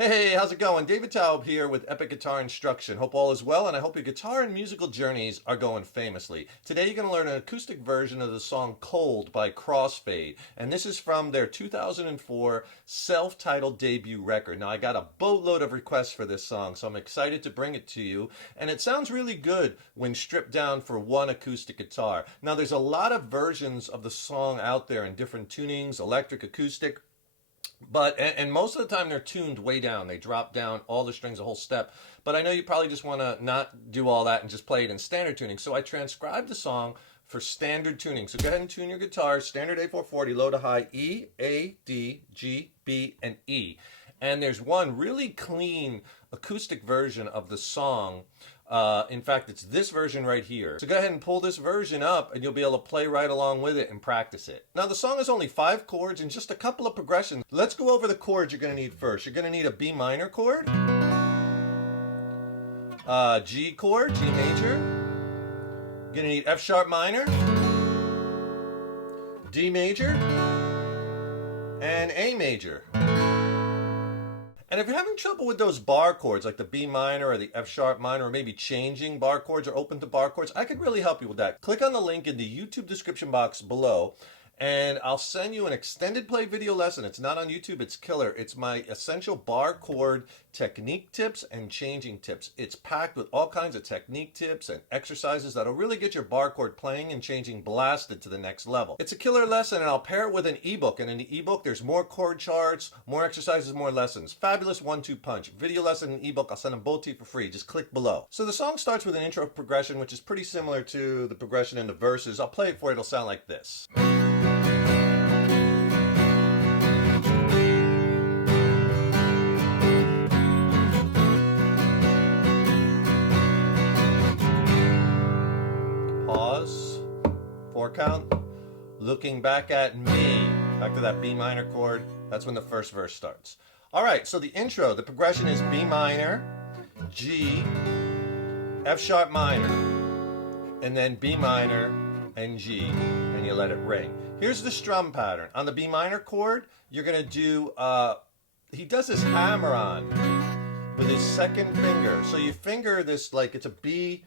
Hey, how's it going? David Taub here with Epic Guitar Instruction. Hope all is well, and I hope your guitar and musical journeys are going famously. Today you're going to learn an acoustic version of the song Cold by Crossfade, and this is from their 2004 self-titled debut record. Now, I got a boatload of requests for this song, so I'm excited to bring it to you, and it sounds really good when stripped down for one acoustic guitar. Now, there's a lot of versions of the song out there in different tunings, electric, acoustic, but most of the time they're tuned way down. They drop down all the strings a whole step. But I know you probably just want to not do all that and just play it in standard tuning. So I transcribed the song for standard tuning. So go ahead and tune your guitar, standard A440, low to high, E, A, D, G, B, and E. And there's one really clean acoustic version of the song. In fact, it's this version right here. So go ahead and pull this version up and you'll be able to play right along with it and practice it. Now the song is only 5 chords and just a couple of progressions. Let's go over the chords you're going to need first. You're going to need a B minor chord, G chord, G major. You're going to need F sharp minor, D major, and A major. And if you're having trouble with those bar chords, like the B minor or the F sharp minor, or maybe changing bar chords or open to bar chords, I could really help you with that. Click on the link in the YouTube description box below, and I'll send you an extended play video lesson. It's not on YouTube, it's killer. It's my essential bar chord technique tips and changing tips. It's packed with all kinds of technique tips and exercises that'll really get your bar chord playing and changing blasted to the next level. It's a killer lesson, and I'll pair it with an ebook. And in the ebook, there's more chord charts, more exercises, more lessons. Fabulous 1-2 punch. Video lesson and ebook, I'll send them both to you for free. Just click below. So the song starts with an intro progression, which is pretty similar to the progression in the verses. I'll play it for you. It'll sound like this. Pause, 4 count, looking back at me, back to that B minor chord. That's when the first verse starts. All right, so the intro, the progression is B minor, G, F sharp minor, and then B minor and G, and you let it ring. Here's the strum pattern. On the B minor chord, you're gonna do, he does this hammer on with his second finger. So you finger this like it's a B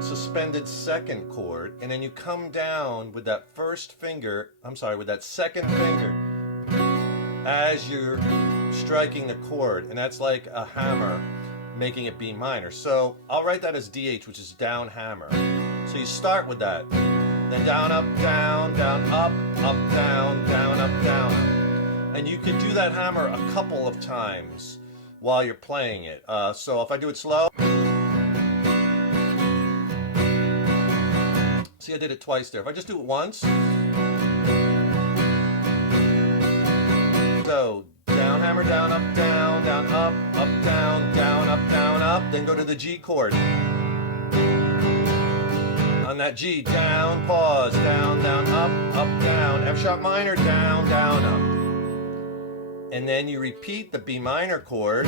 suspended second chord, and then you come down with that with that second finger as you're striking the chord, and that's like a hammer making it B minor. So I'll write that as DH, which is down hammer. So you start with that, then down, up, down, down, up, down, down, up, down, up. And you can do that hammer a couple of times while you're playing it. So if I do it slow, see, I did it twice there. If I just do it once, so down, hammer, down, up, down, down, up, down, down, up, down, up, then go to the G chord. On that G, down, pause, down, down, up, down, F sharp minor, down, down, up. And then you repeat the B minor chord,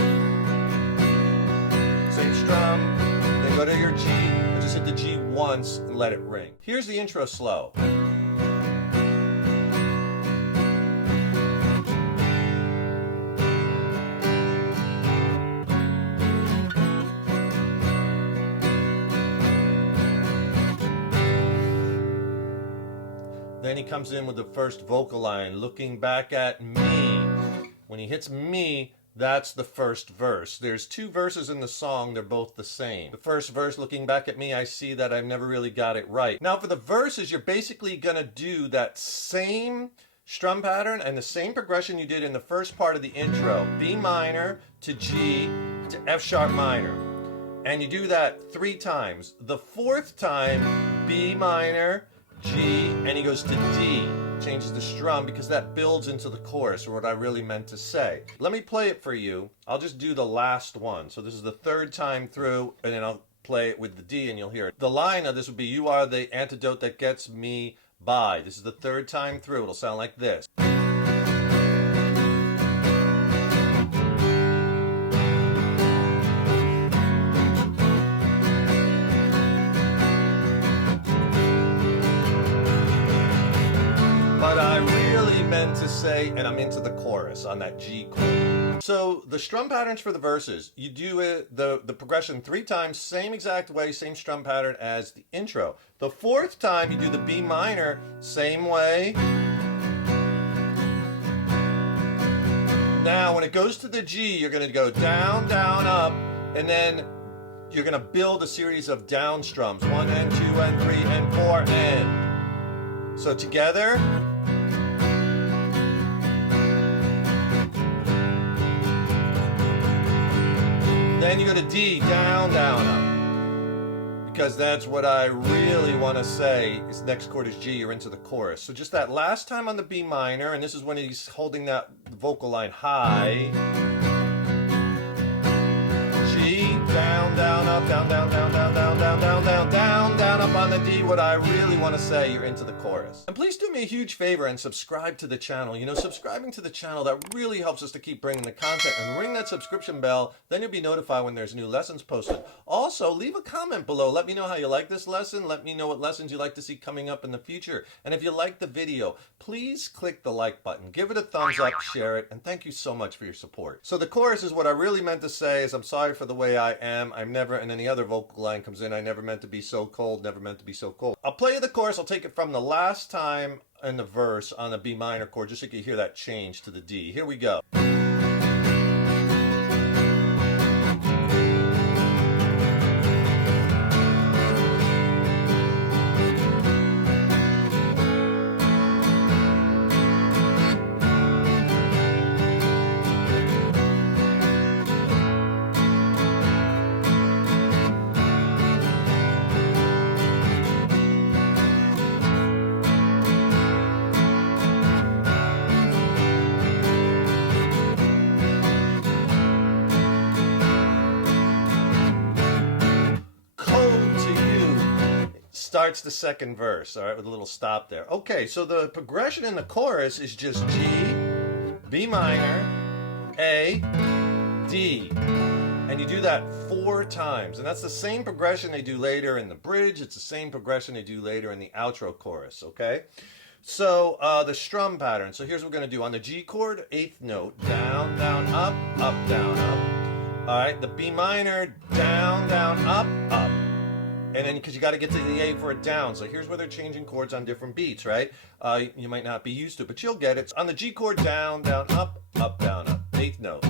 same strum, then go to your G, and just hit the G once and let it ring. Here's the intro slow. Then he comes in with the first vocal line, looking back at me. When he hits me, that's the first verse. There's 2 verses in the song, they're both the same. The first verse, looking back at me, I see that I've never really got it right. Now for the verses, you're basically gonna do that same strum pattern and the same progression you did in the first part of the intro. B minor to G to F sharp minor. And you do that 3 times. The 4th time, B minor, G, and he goes to D, changes the strum because that builds into the chorus, or what I really meant to say. Let me play it for you. I'll just do the last one. So this is the 3rd time through, and then I'll play it with the D and you'll hear it. The line of this would be, you are the antidote that gets me by. This is the 3rd time through. It'll sound like this. But I really meant to say, and I'm into the chorus on that G chord. So the strum patterns for the verses, you do the progression 3 times, same exact way, same strum pattern as the intro. The 4th time you do the B minor, same way. Now when it goes to the G, you're going to go down, down, up, and then you're going to build a series of down strums. 1 and 2 and 3 and 4 and. So together. Then you go to D, down, down, up. Because that's what I really want to say. Is next chord is G, you're into the chorus. So just that last time on the B minor, and this is when he's holding that vocal line high. G, down, down, up, down, down, down, down, down, down, down, down, down, down, up on the D. What I really want to say, you're into the chorus. And please do me a huge favor and subscribe to the channel. You know, subscribing to the channel, that really helps us to keep bringing the content. And ring that subscription bell, then you'll be notified when there's new lessons posted. Also, leave a comment below. Let me know how you like this lesson. Let me know what lessons you'd like to see coming up in the future. And if you like the video, please click the like button. Give it a thumbs up, share it, and thank you so much for your support. So the chorus is what I really meant to say is I'm sorry for the way I am. I'm never, and then the other vocal line comes in, I never meant to be so cold, never meant to be so cold. I'll play the chorus. I'll take it from the last time in the verse on the B minor chord, just so you can hear that change to the D. Here we go. Starts the second verse, all right, with a little stop there. Okay, so the progression in the chorus is just G, B minor, A, D. And you do that 4 times. And that's the same progression they do later in the bridge. It's the same progression they do later in the outro chorus, okay? So the strum pattern. So here's what we're going to do. On the G chord, 8th note, down, down, up, up, down, up. All right, the B minor, down, down, up, up. And then, because you got to get to the A for a down. So here's where they're changing chords on different beats, right? You might not be used to it, but you'll get it. On the G chord, down, down, up, up, down, up. 8th note.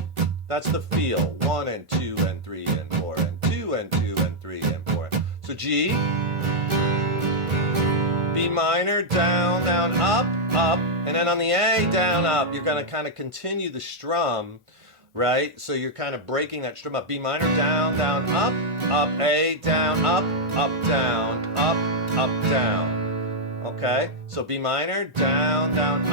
That's the feel. 1 and 2 and 3 and 4 and 2 and 2 and 3 and 4. So G, B minor, down, down, up, up. And then on the A, down, up. You're going to kind of continue the strum. Right? So you're kind of breaking that strum up. B minor, down, down, up, up, A, down, up, down, up, down. Okay? So B minor, down, down,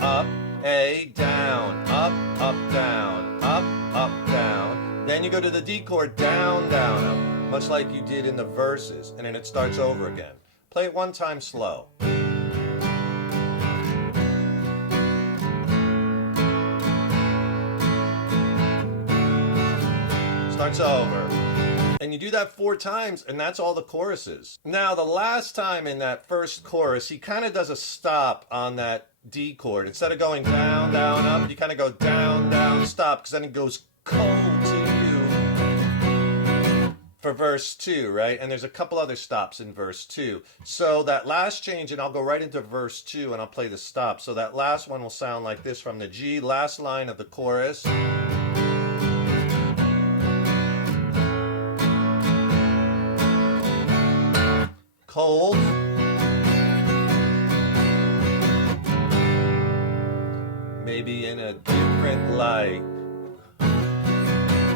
up, A, down, up, down, up, down. Then you go to the D chord, down, down, up, much like you did in the verses. And then it starts over again. Play it 1 time slow. Starts over. And you do that 4 times, and that's all the choruses. Now, the last time in that first chorus, he kind of does a stop on that D chord. Instead of going down, down, up, you kind of go down, down, stop, because then it goes cold to you for verse 2, right? And there's a couple other stops in verse 2. So that last change, and I'll go right into verse 2, and I'll play the stop. So that last one will sound like this from the G, last line of the chorus. Cold. Maybe in a different light.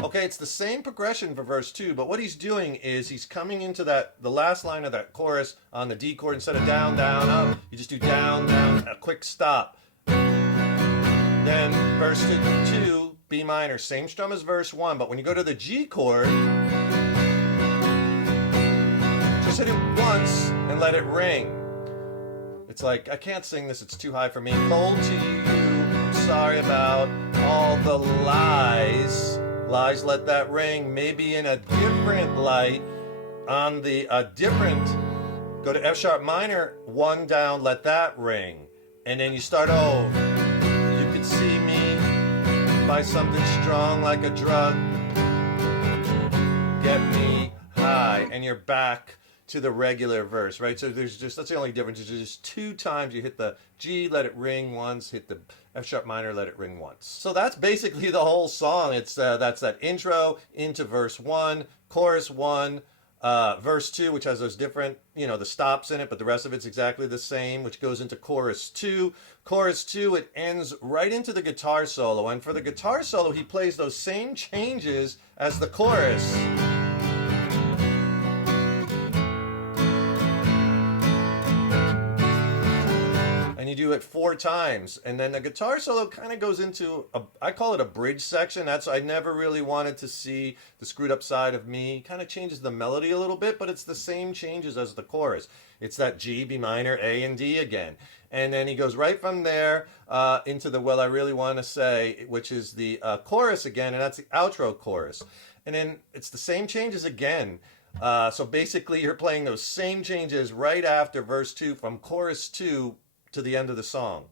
Okay, it's the same progression for verse 2, but what he's doing is he's coming into the last line of that chorus on the D chord. Instead of down, down, up, you just do down, down, a quick stop. Then verse 2, B minor, same strum as verse 1, but when you go to the G chord, just hit it once and let it ring. It's like, I can't sing this, it's too high for me. Cold to you, I'm sorry about all the lies. Lies, let that ring. Maybe in a different light. On the different, go to F sharp minor, 1 down, let that ring. And then you start over. You could see me by something strong like a drug. Get me high. And you're back to the regular verse, right? So there's just, that's the only difference. Is just 2 times you hit the G, let it ring once, hit the F sharp minor, let it ring once. So that's basically the whole song. It's that's that intro into verse 1, chorus 1, verse 2, which has those different, the stops in it, but the rest of it's exactly the same, which goes into chorus 2. Chorus 2, it ends right into the guitar solo. And for the guitar solo, he plays those same changes as the chorus. And you do it 4 times, and then the guitar solo kind of goes into I call it a bridge section. I never really wanted to see the screwed up side of me. Kind of changes the melody a little bit, but it's the same changes as the chorus. It's that G, B minor, A, and D again. And then he goes right from there into the Well I Really Want to Say, which is the chorus again, and that's the outro chorus. And then it's the same changes again. So basically you're playing those same changes right after verse 2 from chorus 2 to the end of the song.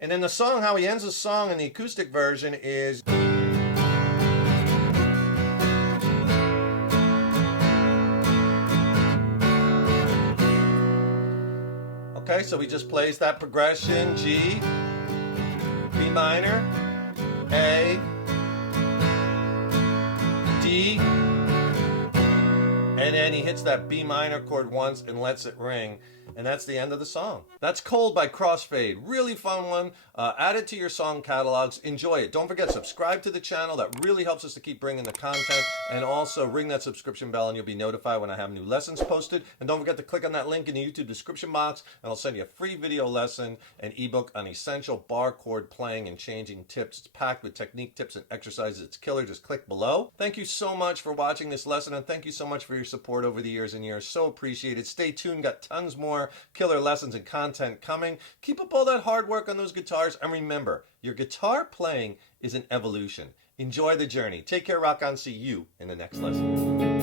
And then the song, how he ends the song in the acoustic version is, okay, so he just plays that progression, G, B minor, A, D, and then he hits that B minor chord once and lets it ring. And that's the end of the song. That's Cold by Crossfade. Really fun one. Add it to your song catalogs. Enjoy it. Don't forget, subscribe to the channel. That really helps us to keep bringing the content. And also ring that subscription bell and you'll be notified when I have new lessons posted. And don't forget to click on that link in the YouTube description box and I'll send you a free video lesson and ebook on essential bar chord playing and changing tips. It's packed with technique, tips, and exercises. It's killer. Just click below. Thank you so much for watching this lesson, and thank you so much for your support over the years and years. So appreciated. Stay tuned. Got tons more killer lessons and content coming. Keep up all that hard work on those guitars, and remember, your guitar playing is an evolution. Enjoy the journey. Take care, rock on. See you in the next lesson.